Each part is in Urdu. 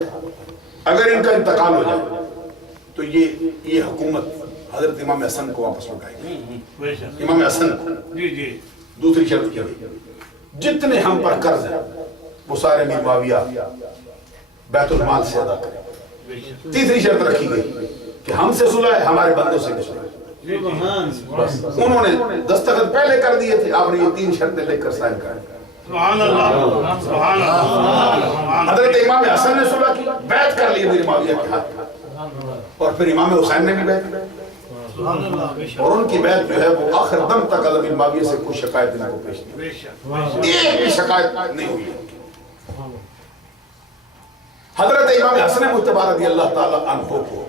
اگر ان کا انتقال ہو جائے تو یہ حکومت حضرت امام حسن کو واپس لوٹائے گی، امام حسن کو۔ دوسری شرط کیا ہے جتنے ہم پر قرض ہیں وہ سارے امیر معاویہ بیت المال سے ادا کریں۔ تیسری شرط رکھی گئی کہ ہم سے صلح ہے، ہمارے بندوں سے بھی صلح ہے۔ بس انہوں نے دستخط پہلے کر دیے تھے، آپ نے یہ تین شرطیں لے کر سائن کریں۔ سبحان اللہ، سبحان اللہ۔ حضرت امام حسن نے صلح کی، بیعت کر لی امیر معاویہ کے ہاتھ، اور پھر امام حسین نے بھی بیعت کی، اور ان کی بیعت جو ہے وہ آخر دم تک امیر معاویہ سے کوئی شکایت ان کو پیش نہیں، ایک بھی شکایت نہیں ہوئی۔ حضرت امام حسن مجتبی رضی اللہ تعالیٰ عنہ کو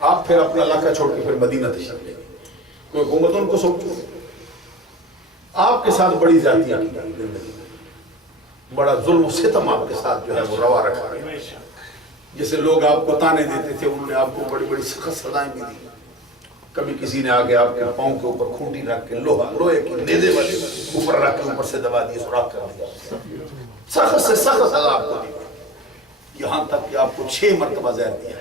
آپ پھر اپنا علاقہ چھوڑ کے پھر مدینہ تشریف لے گئے، کوئی حکومت ان کو سوچو، آپ کے ساتھ بڑی زیادتیاں کی گئی زندگی میں، بڑا ظلم و ستم آپ کے ساتھ جو ہے وہ روا رکھا گیا، جیسے لوگ آپ کو تانے دیتے تھے انہوں نے آپ کو بڑی بڑی سخت سزائیں بھی دی۔ کبھی کسی نے آگے آپ کے پاؤں کے اوپر کھونٹی رکھ کے لوہے کی نیزے والے اوپر رکھ کے اوپر سے دبا دیے، سوراخ کر دیا، سخت سے سخت سزا آپ کو دی، یہاں تک کہ آپ کو 6 مرتبہ زہر دیا۔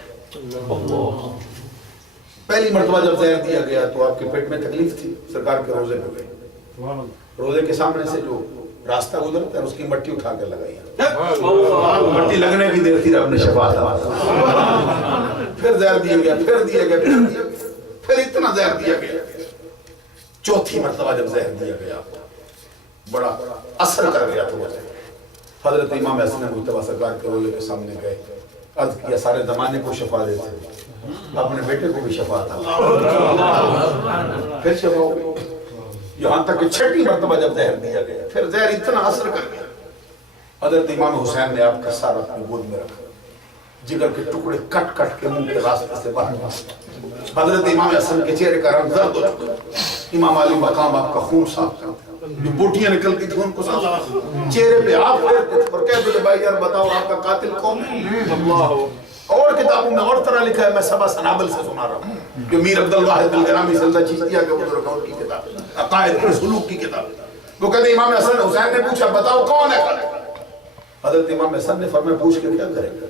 پہلی مرتبہ جب زہر دیا گیا تو آپ کے پیٹ میں تکلیف تھی، سرکار کے روزے پہ گئے، روزے کے سامنے سے جو راستہ گزرتا ہے اس کی مٹی اٹھا کر لگائی، مٹی لگنے کی دیر تھی رب نے شفا عطا، پھر زہر دیا گیا، پھر دیا گیا، پھر دیا گیا، پھر اتنا زہر دیا گیا، چوتھی مرتبہ جب زہر دیا گیا بڑا اثر کر گیا تو حضرت امام حسن مجتبی سرکار کے روزے کے سامنے گئے، عرض کیا سارے زمانے کو شفا دیتے اپنے بیٹے کو بھی شفا عطا، پھر شفا ہو گئی، یہاں تک کہ 6 مرتبہ جب زہر دیا گیا، پھر زہر اتنا اثر کر گیا، حضرت امام حسین نے آپ کا سار اپنی گود میں رکھا، جگر کے ٹکڑے کٹ کٹ کے منہ کے راستے سے باہر، حضرت امام حسن کے چہرے کا رنگ زرد ہو چکا، امام علی مقام آپ کا خون صاف کرتا، جو بوٹیاں نکلتی تھی ان کو صاف، چہرے پہ آپ پھیرتے تھے اور کہتے تھے بھائی یار بتاؤ آپ کا قاتل کون ہے؟ اور کتابوں میں اور طرح لکھا ہے، میں سبا سنابل سے سنا رہا ہوں، جو میر عبد الواحد الگرامی سے اللہ چیزیا کے بزرگوں کی کتاب، عقائد کے سلوک کی کتاب، وہ کہتے امام حسن حسین نے پوچھا بتاؤ کون ہے؟ حضرت امام حسن نے فرمایا پوچھ کے کیا کرے گا؟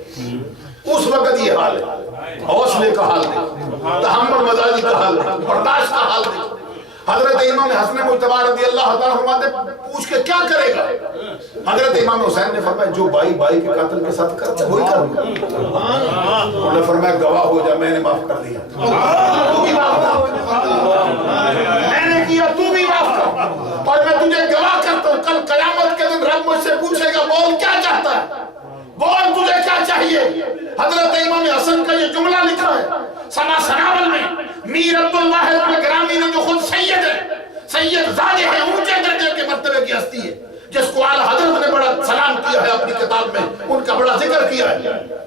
اس وقت یہ حال ہے، حوصلے کا حال ہے، تحمل مزاجی کا حال ہے، برداشت کا حال ہے۔ حضرت امام حسن مجتبی رضی اللہ تعالیٰ پوچھ کے کیا کرے گا؟ حضرت امام حسین نے فرمایا جو بھائی بھائی کے قاتل کے ساتھ کرتا وہی کروں گا۔ انہوں نے فرمایا گواہ ہو جا میں نے معاف کر دیا، تو بھی معاف کر، میں نے کیا تو بھی معاف کر، اور میں تجھے گواہ کرتا ہوں کل قیامت کے دن رب مجھ سے پوچھے گا بول کیا چاہتا ہے، بول تجھے کیا چاہیے۔ حضرت امام حسن کا یہ جملہ لکھا ہے سما سناول میں، میر عبد الواحد الگرامی نے جو خود سید ہے، سید زادے ہیں، اونچے درجے کے مرتبے کی ہستی ہے، جس کو اعلیٰ حضرت نے بڑا سلام کیا ہے اپنی کتاب میں، ان کا بڑا ذکر کیا ہے،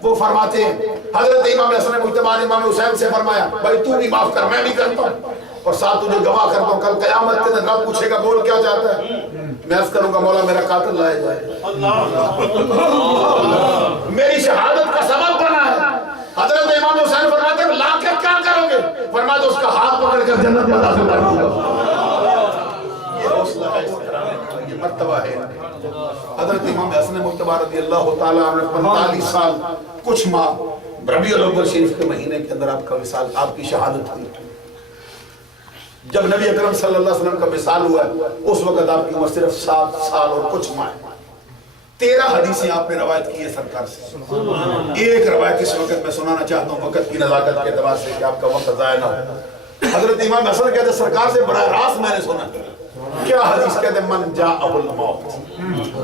وہ فرماتے ہیں حضرت امام حسن مجتبی نے امام حسین سے فرمایا بھائی تو بھی معاف کر میں بھی کرتا ہوں، اور ساتھ تجھے گواہ کرتا ہوں کل قیامت کے دن رب پوچھے گا بول کیا چاہتا ہے، میں عرض کروں گا مولا میرا قاتل لائے جائے، میری شہادت کا سبب بنا ہے۔ حضرت امام حسین فرماتے ہیں لا کے کیا کرو گے؟ فرمایا اس کا ہاتھ پکڑ کر جنت میں داخل کر دوں گا۔ یہ حوصلہ ہے، یہ مرتبہ ہے۔ حضرت امام حسن مجتبی رضی اللہ تعالیٰ عنہ 45 سال کچھ ماہ ربیع الاول شریف کے مہینے کے اندر آپ کا وصال، آپ کی شہادت ہوئی۔ جب نبی اکرم صلی اللہ علیہ وسلم کا وصال ہوا اس وقت آپ کی عمر صرف 7 سال اور کچھ ماہ، 13 حدیثیں آپ نے روایت کی ہے سرکار سے۔ ایک روایت اس وقت میں سنانا چاہتا ہوں وقت کی نزاکت کے اعتبار سے کہ آپ کا وقت ضائع نہ ہو۔ حضرت امام حسن کہتے ہیں سرکار سے براہ راست میں نے سنا، کیا حدیث کہتے ہیں من جاءہ الموت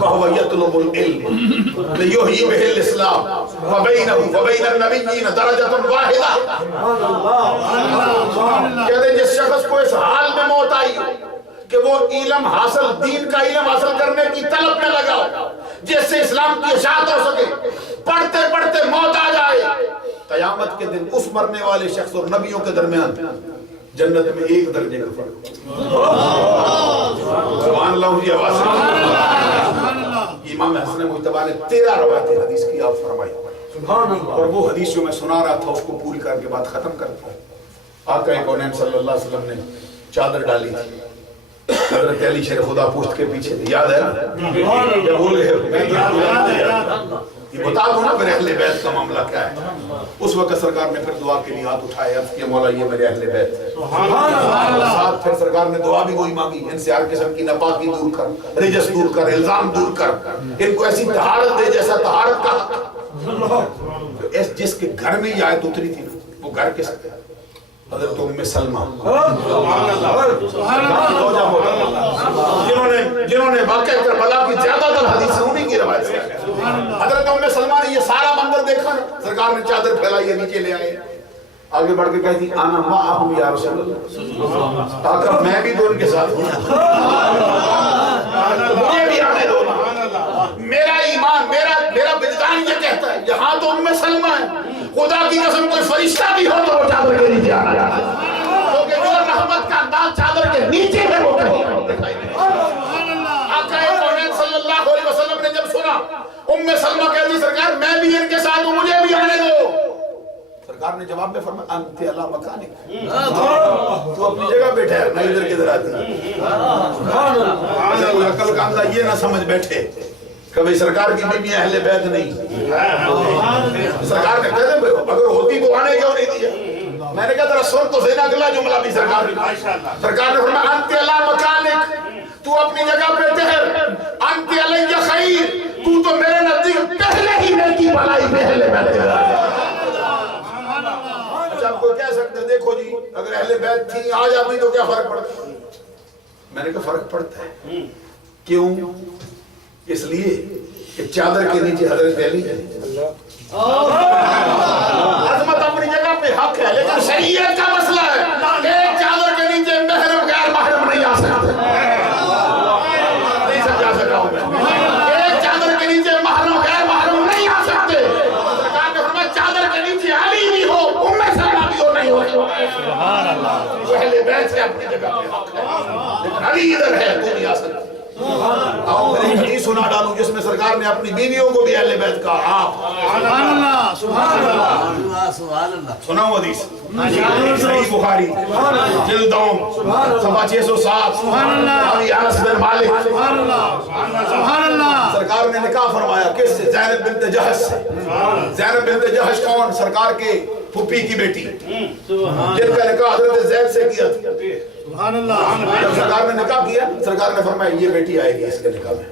وہو یطلب العلم لیحیی بہ الاسلام وبینہ وبین النبیین درجۃ واحدہ، کہتے ہیں جس شخص کو اس حال میں موت آئی کہ وہ علم حاصل، دین کا علم حاصل کرنے کی طلب میں لگا جس سے اسلام کی اشاعت ہو سکے، پڑھتے پڑھتے موت آ جائے، قیامت کے دن اس مرنے والے شخص اور نبیوں کے درمیان جنت میں 1 درجے کا فرق، سبحان اللہ کی آواز سے۔ امام حسن مجتبی نے 13 روایت حدیث کی آپ فرمائی، اور وہ حدیث جو میں سنا رہا تھا اس کو پوری کر کے بعد ختم کرتا ہوں۔ آقا کونین صلی اللہ علیہ وسلم نے چادر ڈالی تھی، حضرت علی شیر خدا پشت کے پیچھے تھے، یاد ہے نا؟ کیا بھول گئے؟ یہ بتا دو نا میرے اہل بیت کا معاملہ کیا ہے. اس وقت سرکار نے پھر دعا کے لیے ہاتھ اٹھائے، عرض کیا مولا یہ میرے اہل بیت ہے. ساتھ پھر سرکار نے دعا بھی وہی مانگی، ان سے ہر قسم کی ناپاکی دور کر، رجس دور کر، الزام دور کر، ان کو ایسی طہارت دے جیسا طہارت کا. جس کے گھر میں یہ آیت اتری تھی وہ گھر کس کا؟ حضرت ام سلمہ جنہوں نے واقعہ کربلا کی زیادہ تر حدیثیں انہی کی روایت سے. حضرت ام سلمہ نے یہ سارا منظر دیکھا، سرکار نے چادر پھیلائی ہے، نیچے لے آئے، آگے بڑھ کے کہتی آنا معہم یا رسول اللہ، آقا میں بھی تو ان کے ساتھ ہوں، مجھے بھی آنے دو. میرا ایمان، میرا وجدان یہ کہتا ہے یہاں تو ام سلمہ ہے، خدا کی قسم کوئی فرشتہ بھی ہو تو وہ چادر کے نیچے آنا ہے، کیونکہ جو رحمت کا انداز چادر کے نیچے ہے وہ کہیں دکھائی نہیں. آقا کونین صلی اللہ علیہ وسلم نے جب سنا ام سلمہ کہتی سرکار میں بھی ان کے ساتھ ہوں، مجھے بھی آنے دو. سرکار نے جواب میں فرمایا انت علی مکانک، تو اپنی جگہ پہ ٹھہر، نہ ادھر کدھر آتی. کوئی عقل کا اندھا یہ نہ سمجھ بیٹھے کبھی سرکار کی بیوی اہل بیت نہیں. سرکار نے کہتے اگر ہوتی تو آنے کیوں نہیں دیا. میں نے کہا ذرا سن تو زینا گلا جملہ بھی سرکار نے. سرکار نے فرمایا انت علی مکانک، تو اپنی جگہ پہ ٹھہر، انت علی خیر، تو میرے نزدیک پہلے ہی نیکی بھلائی میں اہل بیت ہے. اچھا آپ کو کہہ سکتے دیکھو جی اگر اہل بیت تھی آ جاتی تو کیا فرق پڑتا؟ میں نے کہا فرق پڑتا ہے. کیوں؟ اس لیے کہ چادر کے نیچے حضرت علی ہے. عظمت اپنی جگہ پہ حق ہے، لیکن شریعت کا مسئلہ ہے ایک چادر کے نیچے محرم غیر محرم نہیں آ سکتے. نہیں سمجھا سکا ہوں میں. ایک چادر کے نیچے محرم غیر محرم نہیں آ سکتے. سرکار نے فرمایا چادر کے نیچے علی بھی ہو، ام سلمہ بھی ہو، نہیں ہو. وہ اہل بیت سے اپنی جگہ پہ حق ہے، لیکن علی ادھر ہے تو نہیں آ سکتا. آؤ میں ایک حدیث سنا ڈالوں جس میں سرکار نے اپنی بیویوں کو بھی اہل بیت کہا. آپ سبحان اللہ سناؤ حدیث صحیح بخاری جلد دوم صفحہ 607 راوی انس بن مالک. سرکار نے نکاح فرمایا کس سے؟ زینب بنت جہش سے. زینب بنت جہش کون؟ سرکار کے پھپھی کی بیٹی جن کا نکاح حضرت زید سے کیا تھا. جب سرکار نے نکاح کیا سرکار نے فرمایا یہ بیٹی آئے گی اس کے نکاح میں.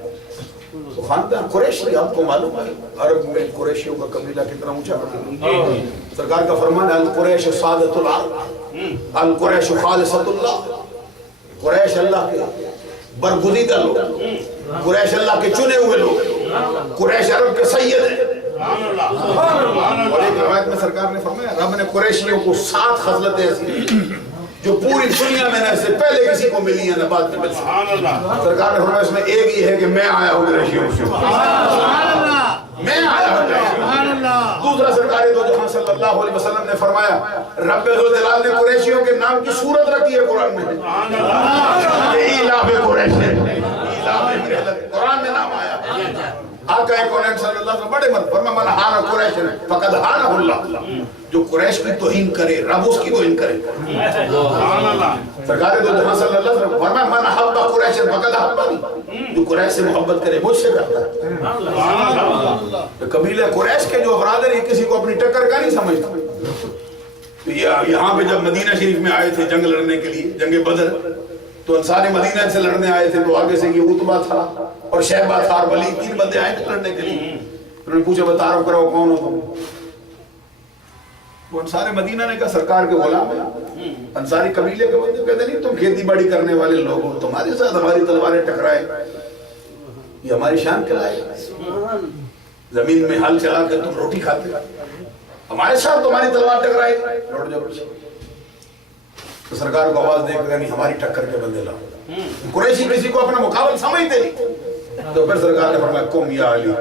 تو خاندان قریشی آپ کو معلوم ہے عرب میں قریشیوں کا قبیلہ کتنا اونچا ہے. سرکار کا فرمان ہے القریش سعادت العرب، القریش خالصۃ اللہ. قریش اللہ کے برگزیدہ لوگ، قریش اللہ کے چنے ہوئے لوگ، قریش عرب کے سید ہیں. اور ایک روایت میں سرکار نے فرمایا رب نے قریشیوں کو 7 خصلتیں ایسی جو پوری دنیا میں نہ سے پہلے کسی کو ملی ہیں نہ بعد میں مل سکتی. سرکار نے فرمایا اس میں ایک ہی ہے کہ میں آیا ہوں قریشیوں سے، میں آیا ہوں. دوسرا سرکار دو جہاں صلی اللہ علیہ وسلم نے فرمایا رب ذوالجلال نے قریشیوں کے نام کی صورت رکھی ہے قرآن میں. ایلاف قریش، قرآن میں نام آیا. آقا کونین صلی اللہ علیہ وسلم بڑے مرد فرما من ہانا قریش فقد ہانہ اللہ، جو قریش کی توہین کرے رب اس کی توہین کرے. سرکار دو جہاں صلی اللہ علیہ وسلم فرما من حب قریش فقد حبنی، جو قریش سے محبت کرے مجھ سے کرتا ہے. قبیلہ قریش کے جو افراد ہیں کسی کو اپنی ٹکر کا نہیں سمجھتا. یہاں پہ جب مدینہ شریف میں آئے تھے جنگ لڑنے کے لیے، جنگ بدر، تو انصار مدینہ سے لڑنے آئے تھے تو آگے سے یہ عتبہ تھا اور شہبہ تھا اور ولید، 3 بندے آئے تھے لڑنے کے لیے. انہوں نے پوچھا بتعارف کراؤ کون ہو تم؟ وہ انصار مدینہ نے کہا سرکار کے غلام ہیں. انصاری قبیلے کے بندے کہتے نہیں تم کھیتی باڑی کرنے والے لوگ ہو، تمہارے ساتھ ہماری تلواریں ٹکرائے یہ ہماری شان کے لائق. زمین میں ہل چلا کے تم روٹی کھاتے، ہمارے ساتھ تمہاری تلوار ٹکرائے لوٹ جاؤ. تو سرکار کو آواز دے کر نہیں ہماری ٹکر کے بندے لاؤ. قریشی کسی کو اپنا مقابل سمجھتے نہیں. تو پھر سرکار نے فرمایا قم یا علی، یا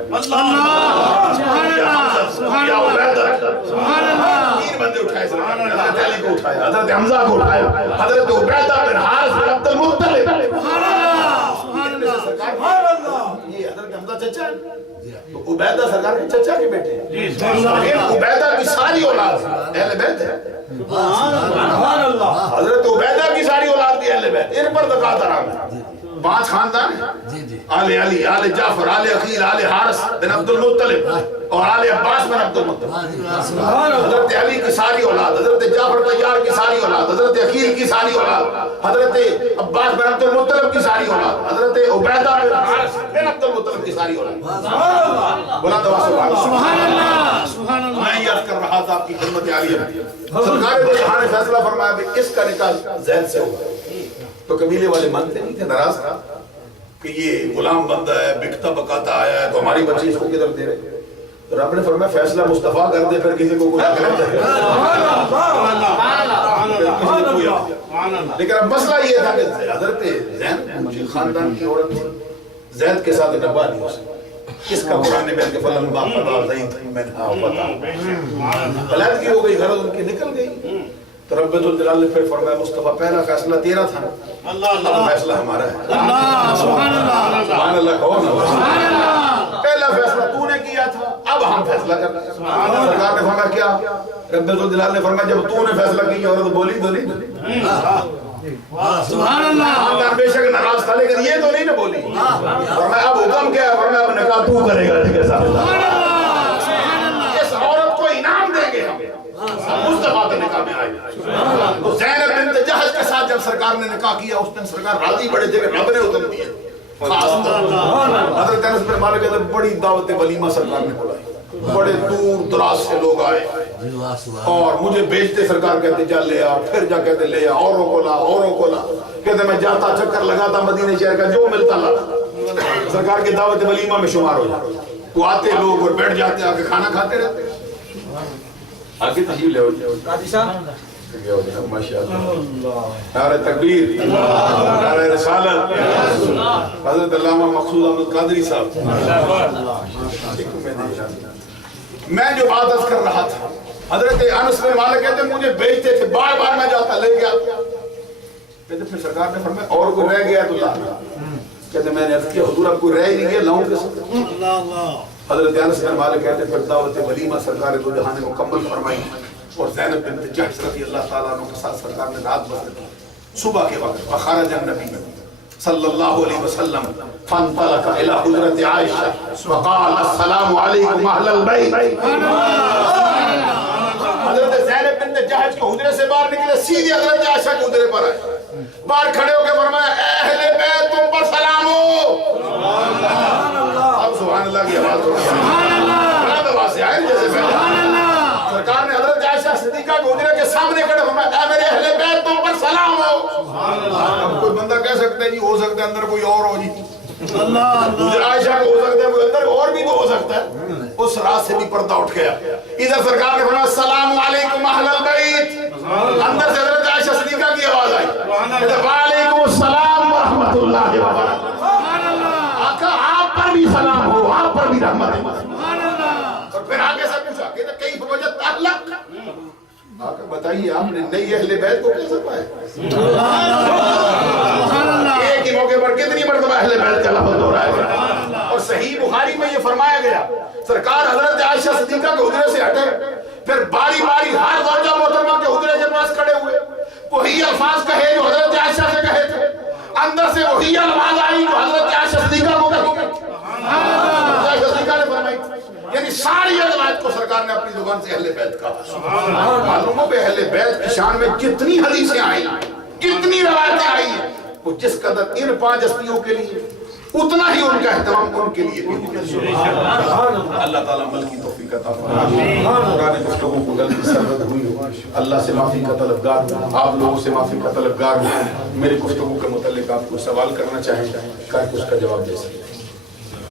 عبیدہ. 3 بندے اٹھائے سرکار نے، حضرت علی کو اٹھایا، حضرت حمزہ کو اٹھایا، حضرت عبیدہ بن حارث بن عبد المطلب. یہ حضرت حمزہ چچا ہے تو عبیدہ سرکار کے چچا کے بیٹے ہیں. عبیدہ کی ساری اولاد اہل بیت ہے. حضرت عبیدہ کی ساری اولاد بھی اہل بیت. ان پر زکات حرام ہے. 5 خاندان ہیں، آل علی، آل جعفر، آل عقیل، آل حارث بن عبد المطلب. اور آل عباس بن عبد المطلب، حضرت علی کی ساری اولاد، حضرت جعفر طیار کی ساری اولاد، حضرت عقیل کی ساری اولاد، حضرت عباس بن عبد المطلب کی ساری اولاد، حضرت عبیدہ بن عبد المطلب کی ساری اولاد. بلند آواز سبحان اللہ. سبحان اللہ. میں یاد کر رہا تھا آپ کی خدمت عالیہ میں، سرکار دو جہاں نے فیصلہ فرمایا کہ اس کا نکاح زید سے ہوگا. تو قبیلے والے مانتے نہیں تھے، ناراض تھا کہ یہ غلام بندہ ہے، بکتا بکاتا آیا ہے، تو ہماری بچی اس کو کدھر دے رہے. تو رب نے فرمایا فیصلہ مصطفیٰ کر دے، پھر کسی کو کوئی غلط ہے. لیکن اب مسئلہ یہ تھا کہ حضرت زینب خاندان کی عورت زید کے ساتھ نباہ نہیں ہو سکتی. کس کا قرآن میں کہ فلما قضا زید منها وطرا، علیحدگی ہو گئی، غرض ان کی نکل گئی. تو رب ذوالجلال نے پھر فرمایا مصطفیٰ پہلا فیصلہ تیرا تھا، اب فیصلہ ہمارا ہے. سبحان اللہ. سبحان اللہ کہو نا. پہلا فیصلہ تو نے کیا تھا، اب ہم فیصلہ کر رہے ہیں. سرکار نے فرمایا کیا؟ رب ذوالجلال نے فرمایا جب تو نے فیصلہ کیا عورت بولی تو نہیں. سبحان اللہ. بے شک ناراض تھا لیکن یہ تو نہیں نہ بولی. فرمایا اب حکم کیا ہے؟ فرمایا اب نکاح تو کرے گا اس کے ساتھ. اس عورت کو انعام دیں گے ہم. مصطفیٰ کے نکاح میں آئے. تو زینب بنت جہش کے ساتھ جب سرکار نے نکاح کیا اس دن سرکار راضی بڑے تھے کہ رب نے حکم دیا. حضرت انس بن مالک کہتے بڑی دعوت ولیمہ سرکار نے بلائی، بڑے دور دراز سے لوگ آئے اور مجھے بیچتے. سرکار کہتے جا لے آ، پھر جا کہتے لے آ، اوروں کو لا، اوروں کو لا. کہتے میں جاتا چکر لگاتا مدینہ شہر کا جو ملتا لاتا. سرکار کی دعوت ولیمہ میں شمار ہو جاتا. وہ آتے لوگ اور بیٹھ جاتے، آ کے کھانا کھاتے رہتے. آگے تشریف لے نعرہ تکبیر، نعرہ رسالت. حضرت علامہ مقصود احمد قادری صاحب. میں جو بات عرض کر رہا تھا، حضرت انس بن مالک کہتے مجھے بیچتے تھے، بار بار میں جاتا لے گیا. کہتے پھر سرکار نے فرمایا اور کوئی رہ گیا تو لا. کہتے میں نے عرض کیا حضور اب کوئی رہ ہی نہیں گیا، لاؤں کس. حضرت انس بن مالک کہتے پھر دعوت ولیمہ سرکار دو جہاں نے مکمل فرمائی اور زینب بنت جحش رضی اللہ تعالیٰ عنہ کے ساتھ سرکار نے رات بسر کی. صبح کے وقت فخرج النبی صلی اللہ علیہ وسلم فانطلق الى حجرت عائشہ وقال السلام علیکم اہل البیت. حضرت زینب بنت جحش کے حجرے سے باہر نکلے، سیدھی حضرت عائشہ کے حجرے پر آئے. باہر کھڑے ہو کے فرمایا اہل بیت تم پر سلام ہو. اب سبحان اللہ کی آواز ہو. سبحان اللہ. بلند آواز سے آئے جیسے سبحان اللہ. سرکار نے حضرت عائشہ صدیقہ کے حجرے کے سامنے کھڑے فرمایا اے میرے اہل بیت تم پر سلام ہو. اب کوئی بندہ کہہ سکتا ہے جی ہو سکتا ہے اندر کوئی اور ہو جی. حضرت عائشہ کو ہو سکتا ہے کوئی اندر اور بھی تو ہو سکتا ہے. اس رات سے بھی پردہ اٹھ گیا. ادھر سرکار نے فرمایا السلام علیکم اہل البیت. اندر سے حضرت عائشہ صدیقہ کی آواز آئی وعلیکم السلام ورحمۃ اللہ وبرکاتہ. آقا آپ پر بھی سلام ہو، آپ پر بھی رحمت ہے. اور پھر آگے سے پوچھا کہ کئی وجہ تعلق. آقا بتائیے آپ نے نئی اہل بیت کو کیسے پایا؟ ایک ہی موقع پر کتنی مرتبہ اہل بیت کا لفظ ہو رہا ہے. اور صحیح بخاری میں یہ فرمایا گیا سرکار حضرت عائشہ صدیقہ کے حجرے سے ہٹے، پھر باری باری ہر زوجہ محترمہ کے حجرے کے پاس کھڑے ہوئے، وہی الفاظ کہے جو حضرت عائشہ سے کہے تھے. اندر سے وہی الفاظ آئی جو حضرت عائشہ صدیقہ کو کہی گئی. عائشہ صدیقہ نے فرمائی. یعنی ساری روایت کو سرکار نے اپنی زبان سے اہل بیت کہا. معلوم ہو کہ اہل بیت کی شان میں جتنی حدیثیں آئی، جتنی روایتیں آئی ہیں، وہ جس قدر ان 5 ہستیوں کے لیے اتنا ہی ان کا احترام ان کے لیے بھی. اللہ تعالیٰ عمل کی توفیق عطا فرمائے. قرآن گفتگو کو غلطی سرد ہوئی ہو اللہ سے معافی کا طلبگار ہوں، آپ لوگوں سے معافی کا طلبگار ہوں. میری گفتگو کے متعلق آپ کو سوال کرنا چاہیں کہ اس کا جواب دے سکیں.